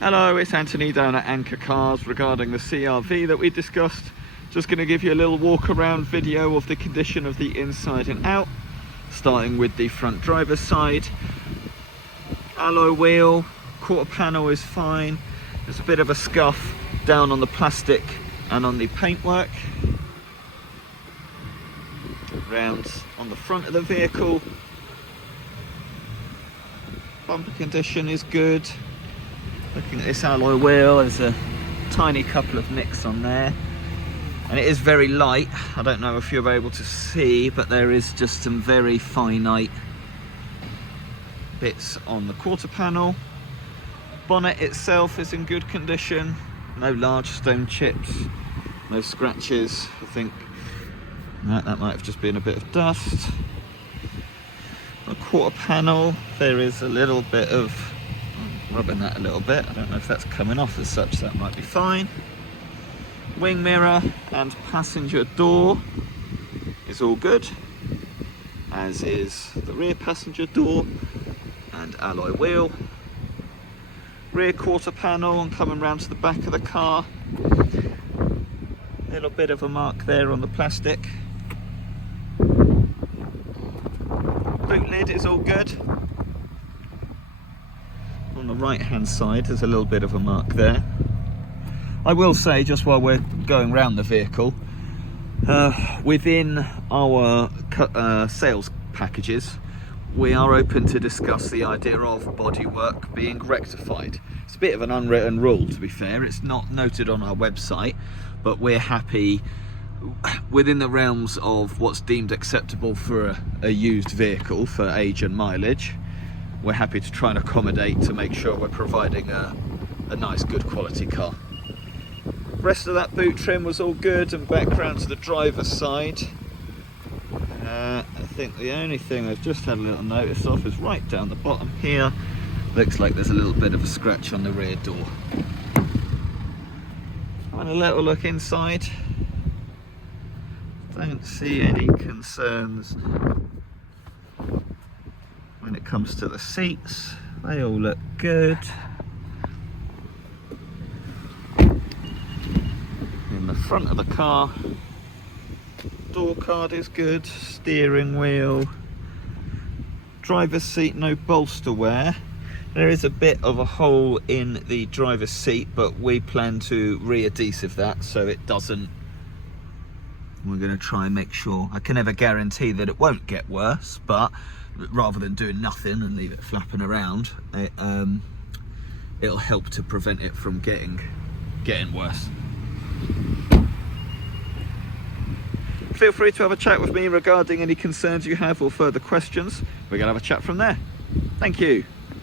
Hello, it's Anthony down at Anchor Cars regarding the CR-V that we discussed. Just going to give you a little walk around video of the condition of the inside and out, starting with the front driver's side. Alloy wheel, quarter panel is fine. There's a bit of a scuff down on the plastic and on the paintwork. Round on the front of the vehicle, bumper condition is good. Looking at this alloy wheel, there's a tiny couple of nicks on there, and it is very light. I don't know if you're able to see, but there is just some very finite bits on the quarter panel. Bonnet itself is in good condition, no large stone chips, no scratches. I think that might have just been a bit of dust. The quarter panel, there is a little bit of rubbing that a little bit. I don't know if that's coming off as such, that might be fine. Wing mirror and passenger door is all good, as is the rear passenger door and alloy wheel. Rear quarter panel, and coming round to the back of the car, a little bit of a mark there on the plastic. Boot lid is all good. On the right hand side there's a little bit of a mark there. I will say, just while we're going around the vehicle, within our sales packages we are open to discuss the idea of bodywork being rectified. It's a bit of an unwritten rule, to be fair. It's not noted on our website, but we're happy within the realms of what's deemed acceptable for a used vehicle for age and mileage. We're happy to try and accommodate to make sure we're providing a nice, good quality car. Rest of that boot trim was all good, and back round to the driver's side. I think the only thing I've just had a little notice of is right down the bottom here. Looks like there's a little bit of a scratch on the rear door. And a little look inside. Don't see any concerns when it comes to the seats. They all look good. In the front of the car, door card is good, steering wheel, driver's seat, no bolster wear. There is a bit of a hole in the driver's seat, but we plan to re-adhesive that so it doesn't. We're going to try and make sure. I can never guarantee that it won't get worse, but rather than doing nothing and leave it flapping around, it'll help to prevent it from getting worse. Feel free to have a chat with me regarding any concerns you have or further questions. We're going to have a chat from there. Thank you.